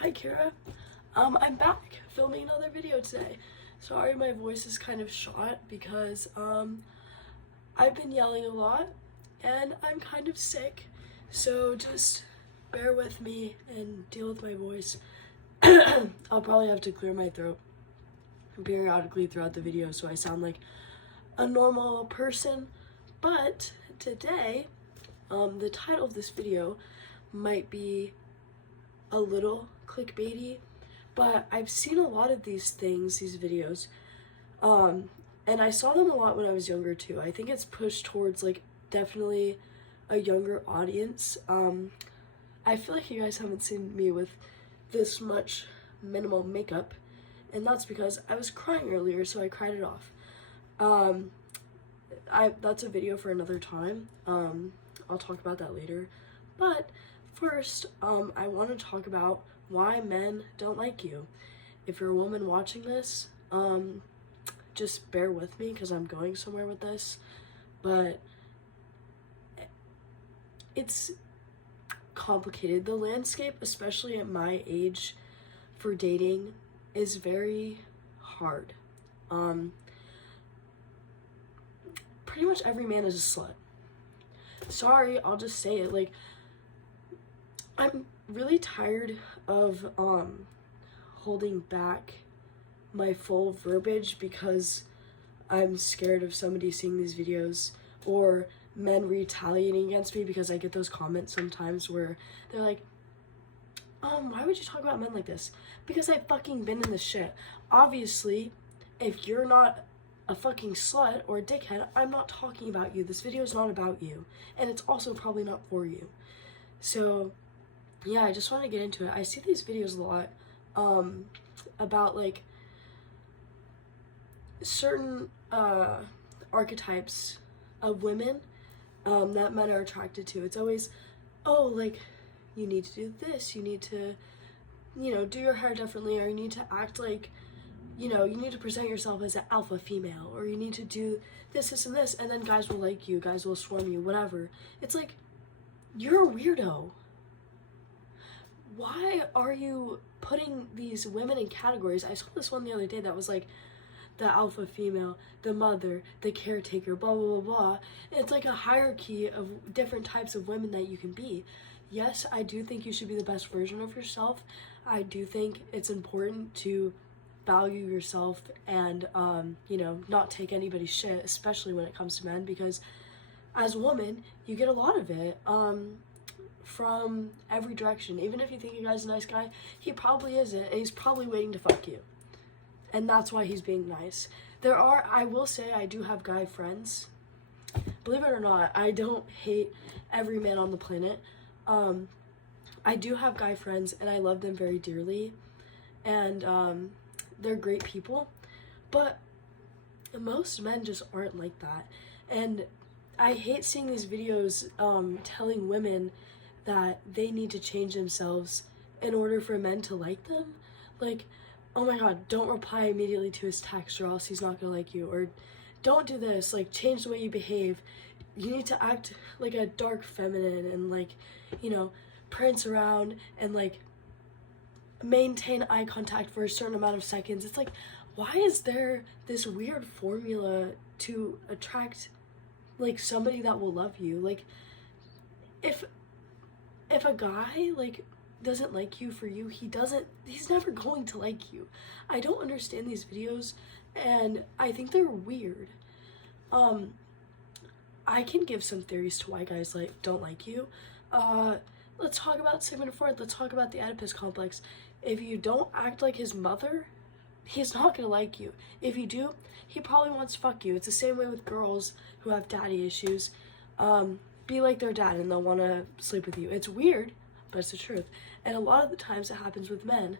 Hi Kara, I'm back filming another video today. Sorry my voice is kind of shot because I've been yelling a lot and I'm kind of sick, so just bear with me and deal with my voice. I'll probably have to clear my throat periodically throughout the video so I sound like a normal person, but today the title of this video might be a little clickbaity, but I've seen a lot of these videos, and I saw them a lot when I was younger too. I think it's pushed towards like definitely a younger audience. I feel like you guys haven't seen me with this much minimal makeup, and that's because I was crying earlier, so I cried it off. That's a video for another time. I'll talk about that later. But first, I want to talk about why men don't like you. If you're a woman watching this, just bear with me because I'm going somewhere with this. But it's complicated. The landscape, especially at my age, for dating is very hard. Pretty much every man is a slut. Sorry, I'll just say it. Like, I'm really tired of holding back my full verbiage because I'm scared of somebody seeing these videos or men retaliating against me, because I get those comments sometimes where they're like, why would you talk about men like this? Because I've fucking been in this shit. Obviously, if you're not a fucking slut or a dickhead, I'm not talking about you. This video is not about you, and it's also probably not for you. So yeah, I just want to get into it. I see these videos a lot about like certain archetypes of women that men are attracted to. It's always, oh, like, you need to do this, you need to, do your hair differently, or you need to act like, you need to present yourself as an alpha female, or you need to do this, and this, and then guys will like you, guys will swarm you, whatever. It's like, you're a weirdo. Why are you putting these women in categories? I saw this one the other day that was like, the alpha female, the mother, the caretaker, blah, blah, blah, blah. It's like a hierarchy of different types of women that you can be. Yes, I do think you should be the best version of yourself. I do think it's important to value yourself and, not take anybody's shit, especially when it comes to men, because as a woman, you get a lot of it from every direction. Even if you think a guy's a nice guy, he probably isn't, and he's probably waiting to fuck you. And that's why he's being nice. I will say, I do have guy friends. Believe it or not, I don't hate every man on the planet. I do have guy friends, and I love them very dearly. And they're great people. But most men just aren't like that. And I hate seeing these videos telling women that they need to change themselves in order for men to like them. Like, oh my god, don't reply immediately to his text or else he's not gonna like you. Or don't do this, like, change the way you behave. You need to act like a dark feminine and, like, prance around and, like, maintain eye contact for a certain amount of seconds. It's like, why is there this weird formula to attract, like, somebody that will love you? Like, if a guy, like, doesn't like you for you, he's never going to like you. I don't understand these videos, and I think they're weird. I can give some theories to why guys don't like you. Let's talk about Sigmund Freud. Let's talk about the Oedipus complex. If you don't act like his mother, he's not gonna like you. If you do, he probably wants to fuck you. It's the same way with girls who have daddy issues. Be like their dad and they'll want to sleep with you. It's weird, but it's the truth. And a lot of the times it happens with men.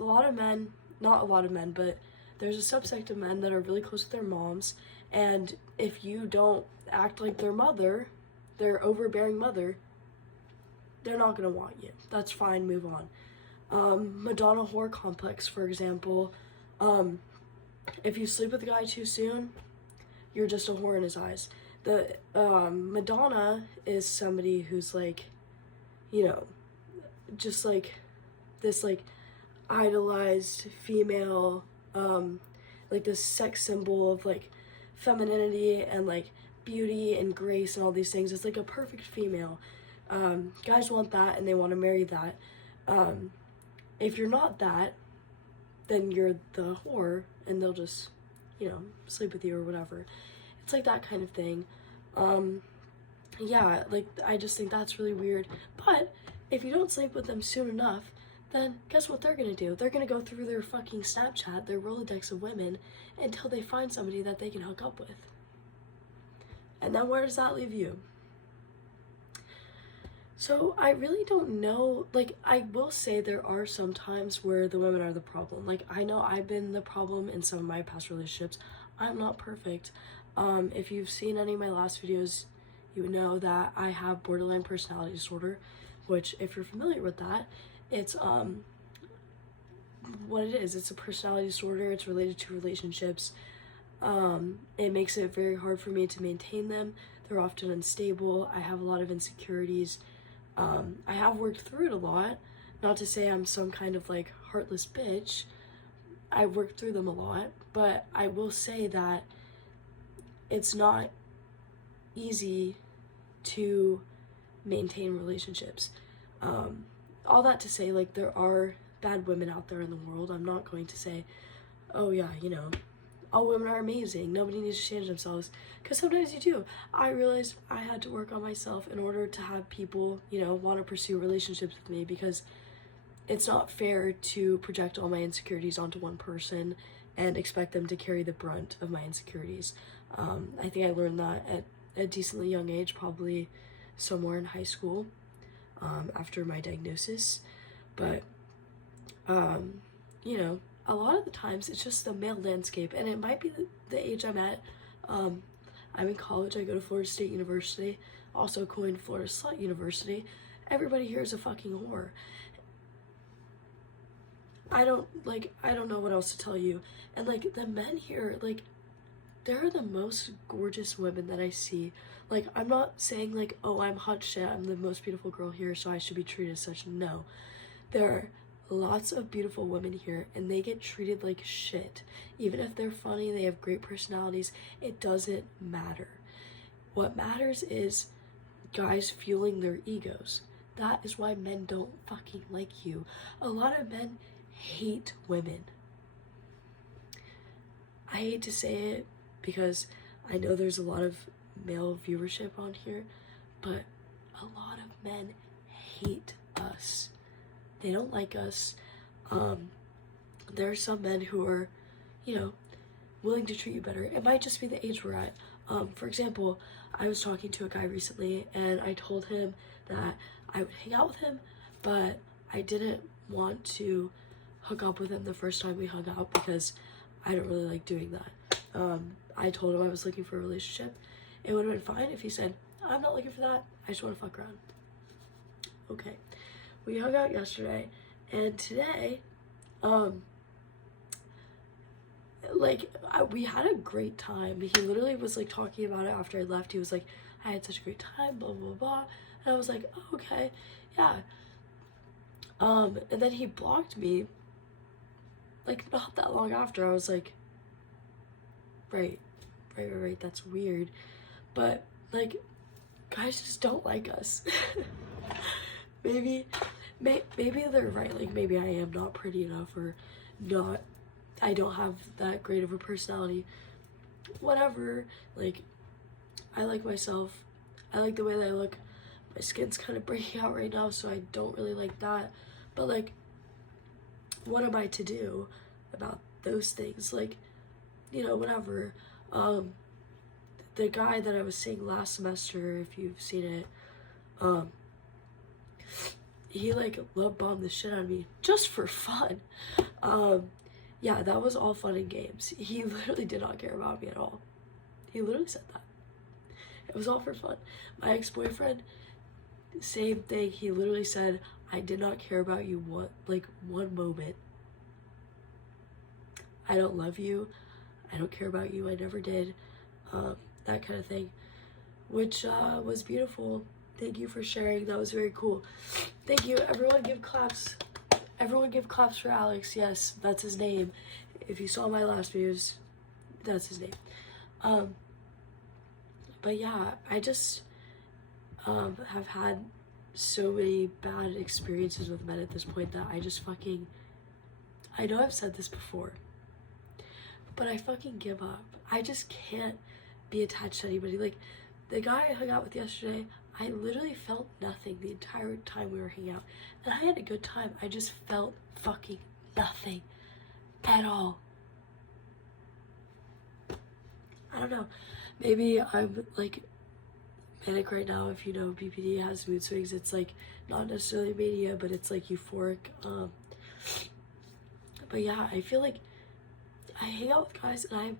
A lot of men, not a lot of men, but there's a subsect of men that are really close with their moms, and if you don't act like their mother, their overbearing mother, they're not gonna want you. That's fine, move on. Madonna whore complex, for example. If you sleep with a guy too soon, you're just a whore in his eyes. The Madonna is somebody who's like, just like this like idolized female, like this sex symbol of like femininity and like beauty and grace and all these things. It's like a perfect female. Guys want that and they want to marry that. If you're not that, then you're the whore and they'll just, you know, sleep with you or whatever. It's like that kind of thing. Yeah, like, I just think that's really weird. But if you don't sleep with them soon enough, then guess what they're gonna do? They're gonna go through their fucking Snapchat, their Rolodex of women, until they find somebody that they can hook up with. And then where does that leave you? So I really don't know. Like, I will say there are some times where the women are the problem. Like, I know I've been the problem in some of my past relationships. I'm not perfect. If you've seen any of my last videos, you know that I have borderline personality disorder, which, if you're familiar with that, it's what it is. It's a personality disorder. It's related to relationships. It makes it very hard for me to maintain them. They're often unstable. I have a lot of insecurities. I have worked through it a lot. Not to say I'm some kind of like heartless bitch. I've worked through them a lot, but I will say that it's not easy to maintain relationships. All that to say, like, there are bad women out there in the world. I'm not going to say, oh yeah, you know, all women are amazing, nobody needs to change themselves, because sometimes you do. I realized I had to work on myself in order to have people, you know, want to pursue relationships with me, because it's not fair to project all my insecurities onto one person and expect them to carry the brunt of my insecurities. I think I learned that at a decently young age, probably somewhere in high school, after my diagnosis. But you know, a lot of the times it's just the male landscape, and it might be the age I'm at. I'm in college. I go to Florida State University, also coined Florida Slut University. Everybody here is a fucking whore. I don't know what else to tell you. And like, the men here, like, they're the most gorgeous women that I see. Like, I'm not saying like, oh, I'm hot shit, I'm the most beautiful girl here, so I should be treated as such. No. There are lots of beautiful women here, and they get treated like shit. Even if they're funny, they have great personalities, it doesn't matter. What matters is guys fueling their egos. That is why men don't fucking like you. A lot of men hate women. I hate to say it because I know there's a lot of male viewership on here, but a lot of men hate us. They don't like us. There are some men who are, you know, willing to treat you better. It might just be the age we're at. For example, I was talking to a guy recently, and I told him that I would hang out with him, but I didn't want to hook up with him the first time we hung out because I don't really like doing that. I told him I was looking for a relationship. It would have been fine if he said, I'm not looking for that, I just want to fuck around. Okay. We hung out yesterday, and today, we had a great time. He literally was like talking about it after I left. He was like, I had such a great time, blah, blah, blah. And I was like, oh, okay, yeah. And then he blocked me, like, not that long after. I was like, right, that's weird. But, like, guys just don't like us. Maybe they're right. Like, maybe I am not pretty enough, or not, I don't have that great of a personality. Whatever. Like, I like myself. I like the way that I look. My skin's kind of breaking out right now, so I don't really like that. But, like, what am I to do about those things? Like, you know, whatever. The guy that I was seeing last semester, if you've seen it, he like love bombed the shit out of me just for fun. Yeah, that was all fun and games. He literally did not care about me at all. He literally said that. It was all for fun. My ex-boyfriend, same thing. He literally said, I did not care about you one moment. I don't love you. I don't care about you. I never did. That kind of thing, which was beautiful. Thank you for sharing. That was very cool. Thank you. Everyone give claps. Everyone give claps for Alex. Yes, that's his name. If you saw my last videos, that's his name. But yeah, I just have had so many bad experiences with men at this point that I just fucking, I know I've said this before, but I fucking give up. I just can't be attached to anybody. Like, the guy I hung out with yesterday, I literally felt nothing the entire time we were hanging out. And I had a good time. I just felt fucking nothing at all. I don't know. Maybe I'm like manic right now. If you know, BPD has mood swings. It's like not necessarily mania, but it's like euphoric. But yeah, I feel like I hang out with guys and I have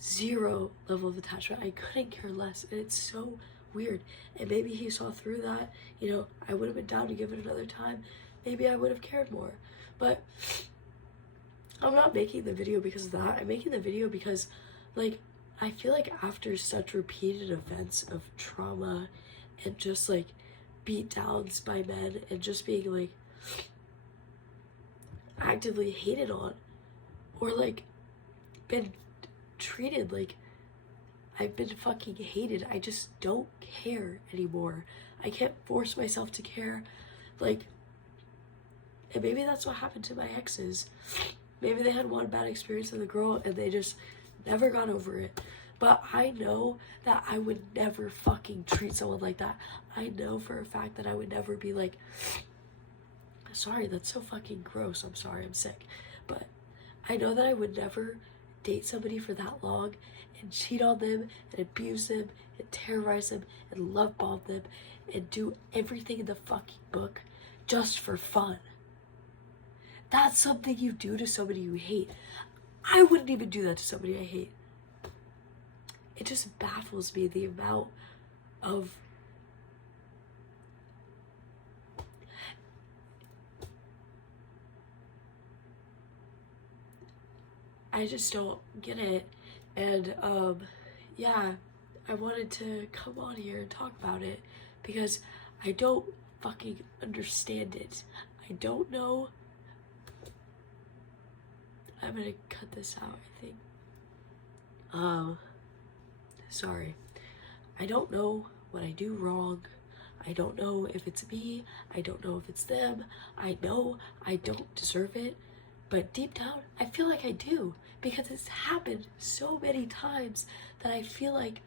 zero level of attachment. I couldn't care less, and it's so weird. And maybe he saw through that. You know, I would have been down to give it another time. Maybe I would have cared more. But I'm not making the video because of that. I'm making the video because, like, I feel like after such repeated events of trauma and just like beat downs by men and just being like actively hated on or like been treated like I've been fucking hated, I just don't care anymore. I can't force myself to care. Like, and maybe that's what happened to my exes. Maybe they had one bad experience with a girl and they just never got over it. But I know that I would never fucking treat someone like that. I know for a fact that I would never be like, sorry, that's so fucking gross. I'm sorry, I'm sick. But I know that I would never date somebody for that long and cheat on them and abuse them and terrorize them and love bomb them and do everything in the fucking book just for fun. That's something you do to somebody you hate. I wouldn't even do that to somebody I hate. It just baffles me the amount of I just don't get it. And yeah, I wanted to come on here and talk about it because I don't fucking understand it. I don't know. I'm gonna cut this out, I think. Sorry. I don't know what I do wrong. I don't know if it's me. I don't know if it's them. I know I don't deserve it. But deep down, I feel like I do. Because it's happened so many times that I feel like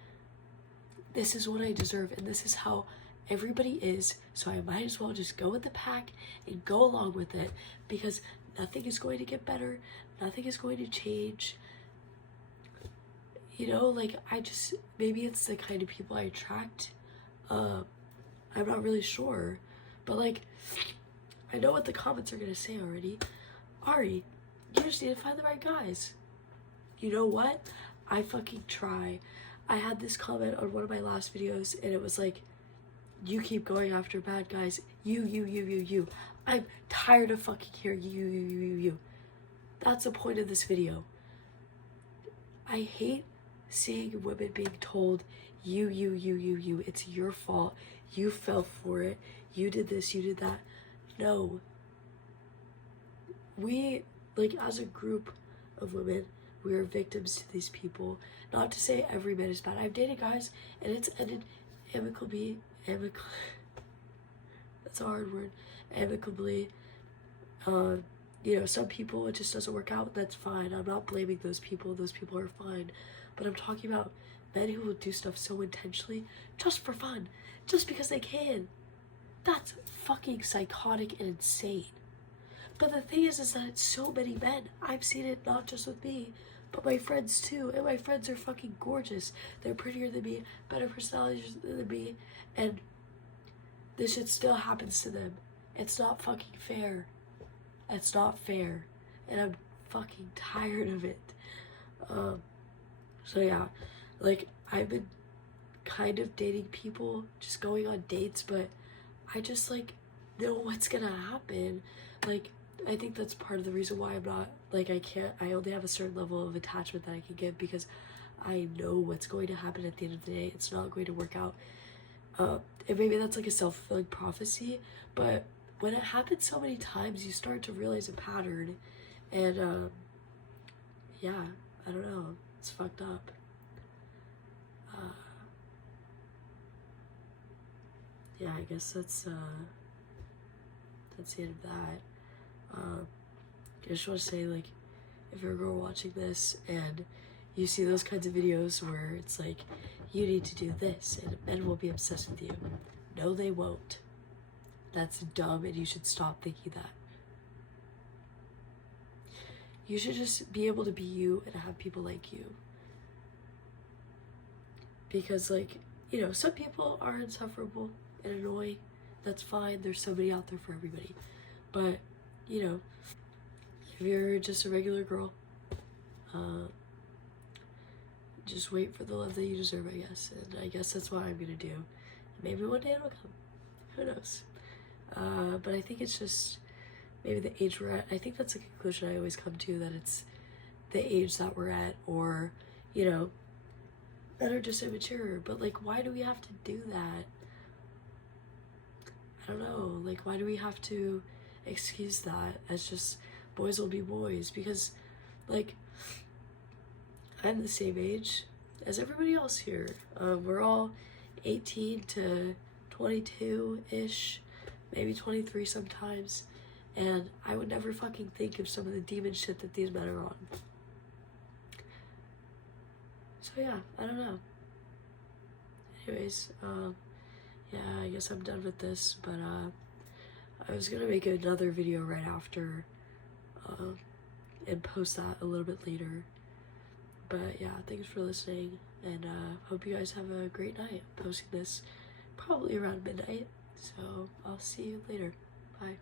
this is what I deserve and this is how everybody is. So I might as well just go with the pack and go along with it. Because nothing is going to get better. Nothing is going to change. You know, like, I just, maybe it's the kind of people I attract. I'm not really sure. But, like, I know what the comments are going to say already. Ari, you just need to find the right guys. You know what? I fucking try. I had this comment on one of my last videos, and it was like, you keep going after bad guys. You. I'm tired of fucking hearing you. That's the point of this video. I hate seeing women being told, you. It's your fault. You fell for it. You did this, you did that. No. We, like, as a group of women, we are victims to these people. Not to say every man is bad. I've dated guys, and it's ended amicably. That's a hard word. Amicably. You know, some people it just doesn't work out. That's fine. I'm not blaming those people. Those people are fine. But I'm talking about men who will do stuff so intentionally just for fun, just because they can. That's fucking psychotic and insane. But the thing is that it's so many men. I've seen it not just with me, but my friends too. And my friends are fucking gorgeous. They're prettier than me, better personalities than me, and this shit still happens to them. It's not fucking fair. It's not fair. And I'm fucking tired of it. So yeah, like, I've been kind of dating people, just going on dates, but I just, like, know what's gonna happen. Like, I think that's part of the reason why I'm not, like, I only have a certain level of attachment that I can give, because I know what's going to happen at the end of the day. It's not going to work out. And maybe that's like a self-fulfilling prophecy, but when it happens so many times, you start to realize a pattern. And yeah, I don't know, it's fucked up. Yeah, I guess that's the end of that. I just want to say, like, if you're a girl watching this and you see those kinds of videos where it's like, you need to do this and men will be obsessed with you. No, they won't. That's dumb, and you should stop thinking that. You should just be able to be you and have people like you. Because, like, you know, some people are insufferable and annoying. That's fine. There's somebody out there for everybody. But, you know, if you're just a regular girl, just wait for the love that you deserve, I guess. And I guess that's what I'm gonna do. Maybe one day it'll come. Who knows? But I think it's just maybe the age we're at. I think that's the conclusion I always come to, that it's the age that we're at, or, you know, that are just immature. But, like, why do we have to do that? I don't know. Like, why do we have to excuse that as just boys will be boys? Because, like, I'm the same age as everybody else here. We're all 18 to 22-ish, maybe 23 sometimes. And I would never fucking think of some of the demon shit that these men are on. So yeah, I don't know. Anyways, yeah, I guess I'm done with this, but I was gonna make another video right after, and post that a little bit later. But yeah, thanks for listening, and hope you guys have a great night. I'm posting this probably around midnight, so I'll see you later. Bye.